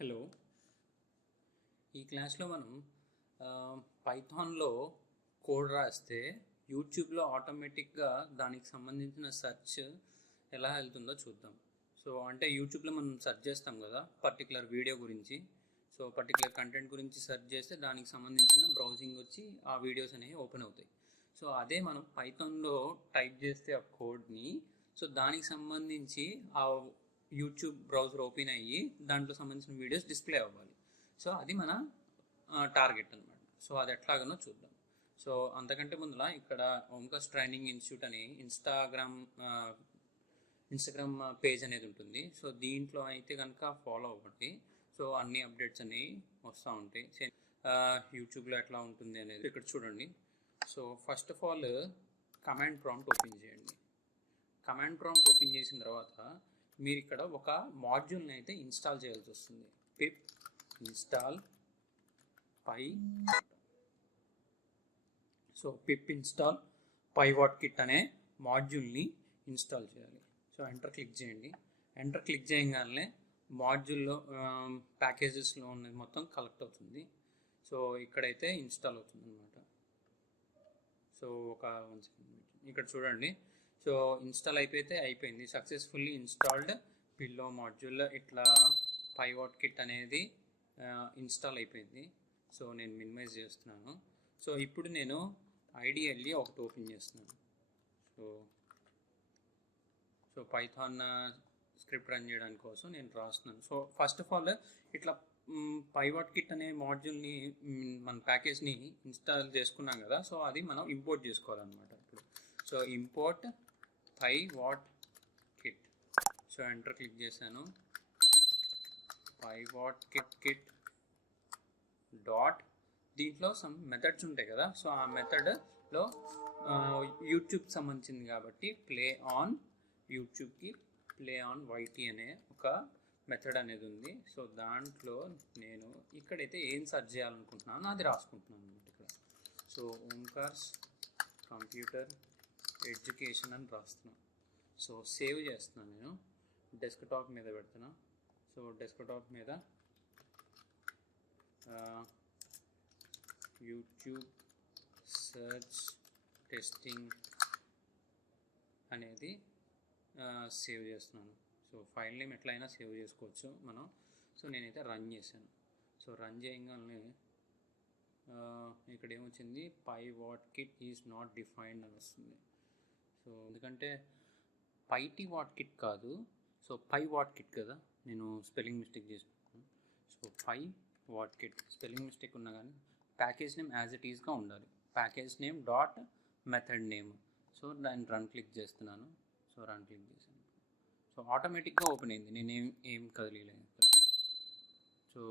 Hello, ఈ క్లాస్లో మనం పైథాన్లో కోడ్ రాస్తే యూట్యూబ్లో ఆటోమేటిక్గా దానికి సంబంధించిన సెర్చ్ ఎలా వెళ్తుందో చూద్దాం. సో అంటే యూట్యూబ్లో మనం సెర్చ్ చేస్తాం కదా పర్టికులర్ వీడియో గురించి. సో పర్టికులర్ కంటెంట్ గురించి సెర్చ్ చేస్తే దానికి సంబంధించిన బ్రౌజింగ్ వచ్చి ఆ వీడియోస్ అనేవి ఓపెన్ అవుతాయి. సో అదే మనం పైథాన్లో టైప్ చేస్తే ఆ కోడ్ని, సో దానికి సంబంధించి ఆ యూట్యూబ్ బ్రౌజర్ ఓపెన్ అయ్యి దాంట్లో సంబంధించిన వీడియోస్ డిస్ప్లే అవ్వాలి. సో అది మన టార్గెట్ అనమాట. సో అది ఎట్లాగనో చూద్దాం. సో అంతకంటే ముందులా ఇక్కడ ఓంకార్స్ ట్రైనింగ్ ఇన్స్టిట్యూట్ అని ఇన్స్టాగ్రామ్ పేజ్ అనేది ఉంటుంది. సో దీంట్లో అయితే కనుక ఫాలో అవ్వండి. సో అన్ని అప్డేట్స్ అనేవి వస్తూ ఉంటాయి. యూట్యూబ్లో ఎట్లా ఉంటుంది అనేది ఇక్కడ చూడండి. So first of all command prompt open చేయండి. కమాండ్ ప్రాంప్ట్ ఓపెన్ చేసిన తర్వాత మీరు ఇక్కడ ఒక మాడ్యూల్ని అయితే ఇన్స్టాల్ చేయాల్సి వస్తుంది. పిప్ ఇన్స్టాల్ పై. సో పిప్ ఇన్స్టాల్ పైవాట్ కిట్ అనే మాడ్యూల్ని ఇన్స్టాల్ చేయాలి. సో ఎంటర్ క్లిక్ చేయండి. ఎంటర్ క్లిక్ చేయగానే మాడ్యూల్లో ప్యాకేజెస్లో ఉన్నది మొత్తం కలెక్ట్ అవుతుంది. సో ఇక్కడైతే ఇన్స్టాల్ అవుతుంది అనమాట. సో ఇక్కడ చూడండి. సో ఇన్స్టాల్ అయిపోయింది. Successfully installed pillow module. ఇట్లా పైవాట్ కిట్ అనేది ఇన్స్టాల్ అయిపోయింది. సో నేను మినిమైజ్ చేస్తున్నాను. సో ఇప్పుడు నేను ఐడియల్లీ ఒకటి ఓపెన్ చేస్తున్నాను. సో పైథాన్ స్క్రిప్ట్ రన్ చేయడానికి కోసం నేను రాస్తున్నాను. సో ఫస్ట్ ఆఫ్ ఆల్ ఇట్లా పైవాట్ కిట్ అనే మాడ్యూల్ని మన ప్యాకేజ్ని ఇన్స్టాల్ చేసుకున్నాం కదా. సో అది మనం ఇంపోర్ట్ చేసుకోవాలన్నమాట ఇప్పుడు. So import pywhatkit. So enter click చేశాను. పైవాట్ కిట్ డాట్ దీంట్లో సమ్ మెథడ్స్ ఉంటాయి కదా. సో ఆ మెథడ్లో యూట్యూబ్ సంబంధించింది కాబట్టి ప్లే ఆన్ యూట్యూబ్కి ప్లే ఆన్ వైటీ అనే ఒక మెథడ్ అనేది ఉంది. సో దాంట్లో నేను ఇక్కడైతే ఏం సెర్చ్ చేయాలనుకుంటున్నానో అది రాసుకుంటున్నాను అనమాట ఇక్కడ. సో ఓంకార్స్ కంప్యూటర్ ఎడ్యుకేషన్ అని రాస్తున్నాను. సో సేవ్ చేస్తున్నాను. నేను డెస్క్టాప్ మీద పెడుతున్నా. సో డెస్క్టాప్ మీద యూట్యూబ్ సెర్చ్ టెస్టింగ్ అనేది సేవ్ చేస్తున్నాను. సో ఫైల్ నేమ్ ఎట్లయినా సేవ్ చేసుకోవచ్చు మనం. సో నేనైతే రన్ చేశాను. సో రన్ చేయగానే ఇక్కడ ఏమొచ్చింది, pivot kit is not defined అని వస్తుంది. సో ఎందుకంటే పైటీ వాట్ కిట్ కాదు, సో పైవాట్ కిట్ కదా. నేను స్పెల్లింగ్ మిస్టేక్ చేసుకున్నాను. So pivot kit spelling mistake ఉన్నా కానీ ప్యాకేజ్ నేమ్ యాజ్ ఇట్ ఈస్గా ఉండాలి. Package name dot method name. So దాన్ని రన్ క్లిక్ చేస్తున్నాను. సో రన్ క్లిక్ చేశాను. సో ఆటోమేటిక్గా ఓపెన్ అయింది. నేను ఏం కదిలేదు. సో